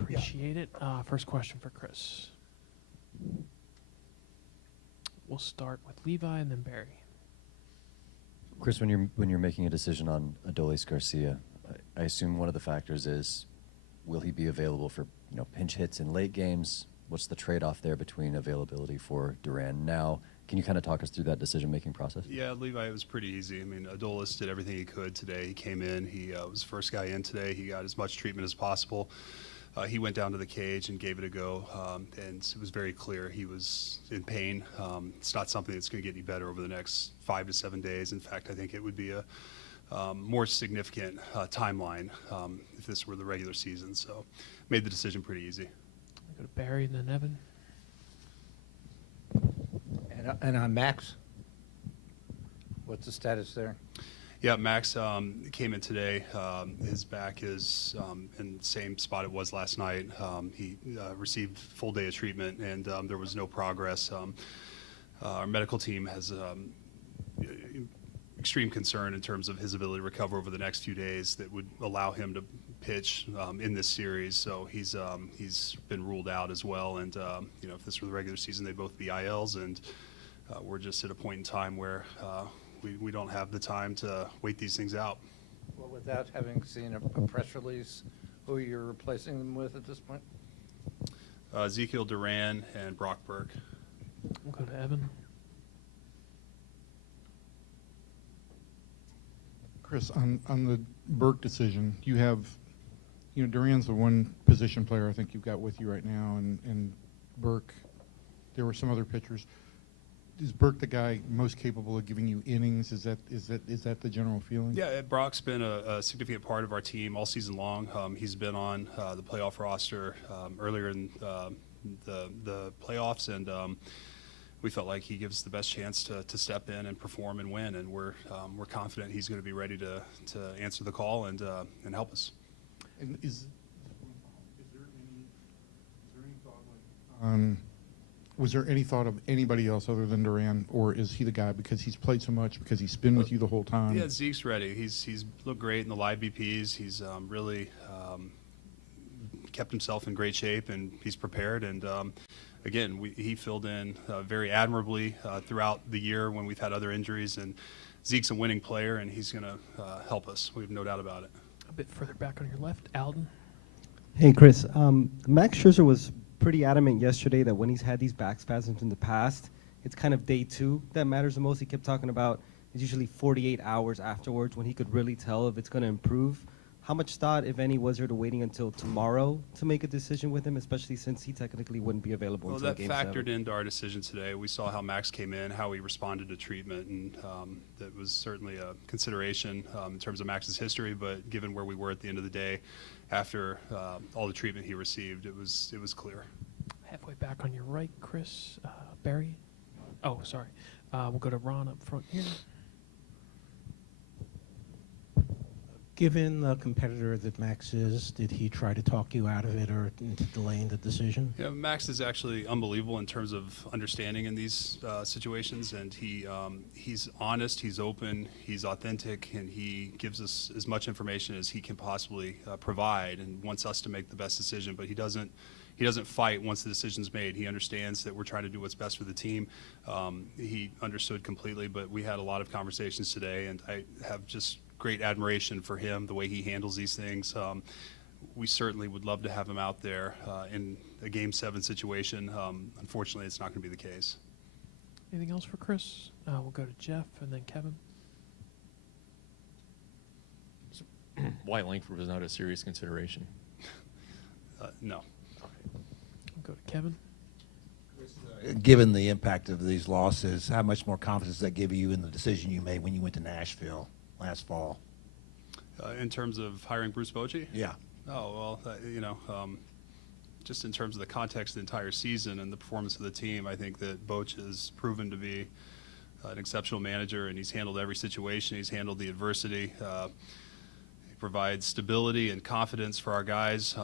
Appreciate it. First question for Chris. We'll start with Levi and then Barry. Chris, when you're making a decision on Adolis Garcia, I assume one of the factors is, will he be available for pinch hits in late games? What's the trade-off there between availability for Duran now? Can you kind of talk us through that decision-making process? Yeah, Levi, it was pretty easy. I mean, Adolis did everything he could today. He came in. He was the first guy in today. He got as much treatment as possible. He went down to the cage and gave it a go, and it was very clear he was in pain. It's not something that's going to get any better over the next 5 to 7 days. In fact, I think it would be a more significant timeline if this were the regular season. So made the decision pretty easy. Go to Barry and then Evan. And on Max, what's the status there? Yeah, Max came in today. His back is in the same spot it was last night. He received full day of treatment, and there was no progress. Our medical team has extreme concern in terms of his ability to recover over the next few days that would allow him to pitch in this series. So he's been ruled out as well. And if this were the regular season, they'd both be ILs, and we're just at a point in time where we don't have the time to wait these things out. Well, without having seen a press release, who you're replacing them with at this point? Ezekiel Duran and Brock Burke. We'll go to Evan. Chris, on the Burke decision, you have, Duran's the one position player I think you've got with you right now, and Burke, there were some other pitchers. Is Burke the guy most capable of giving you innings? Is that the general feeling? Yeah, Brock's been a significant part of our team all season long. He's been on the playoff roster earlier in the playoffs, and we felt like he gives the best chance to step in and perform and win. And we're confident he's going to be ready to answer the call and help us. And is there any thought was there any thought of anybody else other than Duran, or is he the guy because he's played so much, because he's been with you the whole time? Yeah, Zeke's ready. He's looked great in the live BPs. He's really kept himself in great shape, and he's prepared. And again, he filled in very admirably throughout the year when we've had other injuries. And Zeke's a winning player, and he's going to help us. We have no doubt about it. A bit further back on your left, Alden. Hey, Chris. Max Scherzer was pretty adamant yesterday that when he's had these back spasms in the past, it's kind of day 2 that matters the most. He kept talking about it's usually 48 hours afterwards when he could really tell if it's going to improve. How much thought, if any, was there to waiting until tomorrow to make a decision with him, especially since he technically wouldn't be available until Game 7? Well, that factored into our decision today. We saw how Max came in, how he responded to treatment, and that was certainly a consideration in terms of Max's history. But given where we were at the end of the day, after all the treatment he received, it was clear. Halfway back on your right, Chris. Barry. Oh, sorry. We'll go to Ron up front here. Given the competitor that Max is, did he try to talk you out of it or into delaying the decision? Yeah, Max is actually unbelievable in terms of understanding in these situations, and he's honest, he's open, he's authentic, and he gives us as much information as he can possibly provide, and wants us to make the best decision. But he doesn't fight once the decision's made. He understands that we're trying to do what's best for the team. He understood completely, but we had a lot of conversations today, and I have just great admiration for him, the way he handles these things. We certainly would love to have him out there in a Game 7 situation. Unfortunately, it's not going to be the case. Anything else for Chris? We'll go to Jeff and then Kevin. Why Langford was not a serious consideration? No. We'll go to Kevin. Given the impact of these losses, how much more confidence does that give you in the decision you made when you went to Nashville last fall? In terms of hiring Bruce Bochy? Yeah. Oh, well, just in terms of the context of the entire season and the performance of the team, I think that Boch has proven to be an exceptional manager, and he's handled every situation. He's handled the adversity. He provides stability and confidence for our guys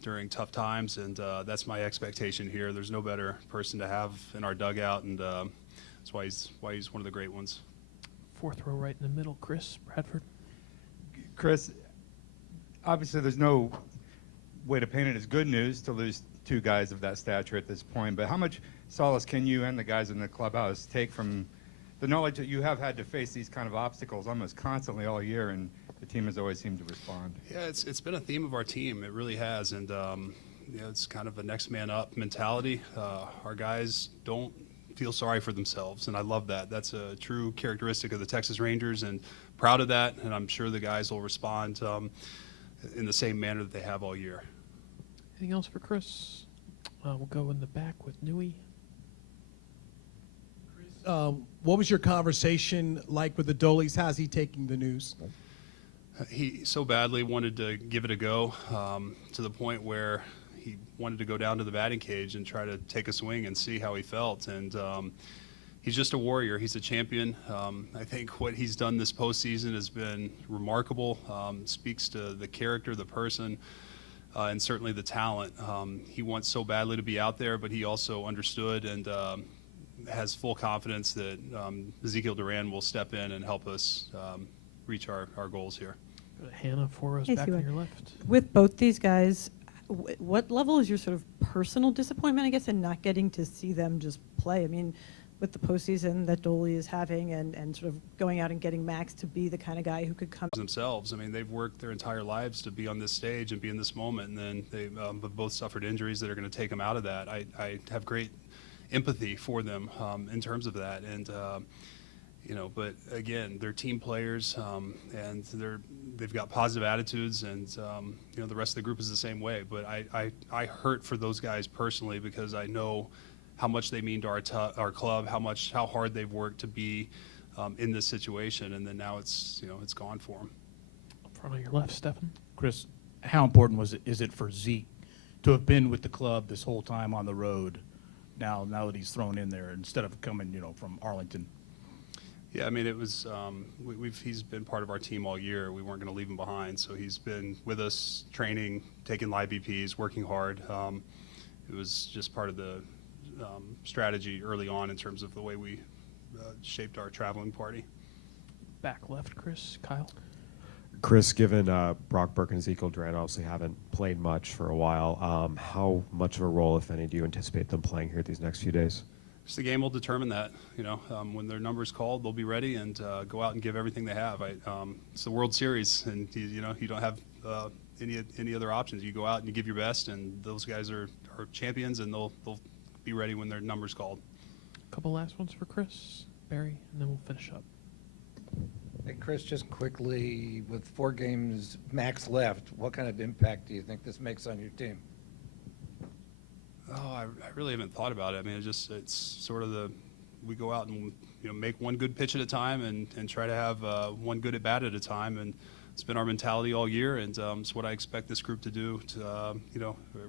during tough times, and that's my expectation here. There's no better person to have in our dugout, and that's why he's one of the great ones. Fourth row right in the middle, Chris Bradford. Chris, obviously there's no way to paint it as good news to lose two guys of that stature at this point, but how much solace can you and the guys in the clubhouse take from the knowledge that you have had to face these kind of obstacles almost constantly all year, and the team has always seemed to respond? Yeah, it's been a theme of our team. It really has, and it's kind of a next man up mentality. Our guys don't feel sorry for themselves, and I love that. That's a true characteristic of the Texas Rangers, and proud of that, and I'm sure the guys will respond in the same manner that they have all year. Anything else for Chris? We'll go in the back with Nui. What was your conversation like with Adolis? How's he taking the news? He so badly wanted to give it a go, to the point where he wanted to go down to the batting cage and try to take a swing and see how he felt. And he's just a warrior. He's a champion. I think what he's done this postseason has been remarkable. Speaks to the character, the person, and certainly the talent. He wants so badly to be out there, but he also understood and has full confidence that Ezekiel Duran will step in and help us reach our goals here. Go to Hannah, 4 rows Hey, back Sue. on your left. With both these guys, what level is your sort of personal disappointment, I guess, in not getting to see them just play? I mean, with the postseason that Dolly is having and sort of going out and getting Max to be the kind of guy who could come Themselves. I mean, they've worked their entire lives to be on this stage and be in this moment, and then they've both suffered injuries that are going to take them out of that. I have great empathy for them in terms of that, and but again, they're team players, and they've got positive attitudes, and the rest of the group is the same way. But I hurt for those guys personally, because I know how much they mean to our club, how hard they've worked to be in this situation, and then now it's gone for them. Up front on your left, Stefan. Chris, how important is it for Zeke to have been with the club this whole time on the road, now that he's thrown in there instead of coming from Arlington? Yeah, I mean, it was he's been part of our team all year. We weren't going to leave him behind, so he's been with us, training, taking live BPs, working hard. It was just part of the strategy early on in terms of the way we shaped our traveling party. Back left, Chris. Kyle. Chris, given Brock Burke and Ezekiel Duran obviously haven't played much for a while, how much of a role, if any, do you anticipate them playing here these next few days? Just the game will determine that. When their number's called, they'll be ready and go out and give everything they have. It's the World Series, and you don't have any other options. You go out and you give your best, and those guys are champions, and they'll be ready when their number's called. A couple last ones for Chris, Barry, and then we'll finish up. Hey, Chris, just quickly, with 4 games max left, what kind of impact do you think this makes on your team? Oh, I really haven't thought about it. I mean, it's sort of we go out and make one good pitch at a time and try to have one good at bat at a time, and it's been our mentality all year, and it's what I expect this group to do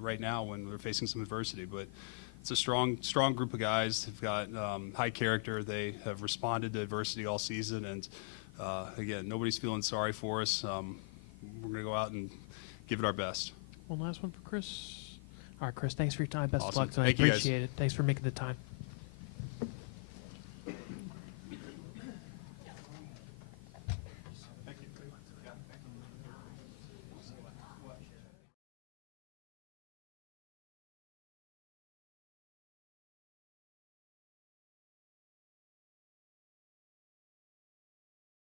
right now when we're facing some adversity. But it's a strong group of guys. They've got high character. They have responded to adversity all season, and again, nobody's feeling sorry for us. we're going to go out and give it our best. One last one for Chris. All right, Chris, thanks for your time. Best of Awesome. luck tonight. Thank you, guys. Appreciate it. Thanks for making the time.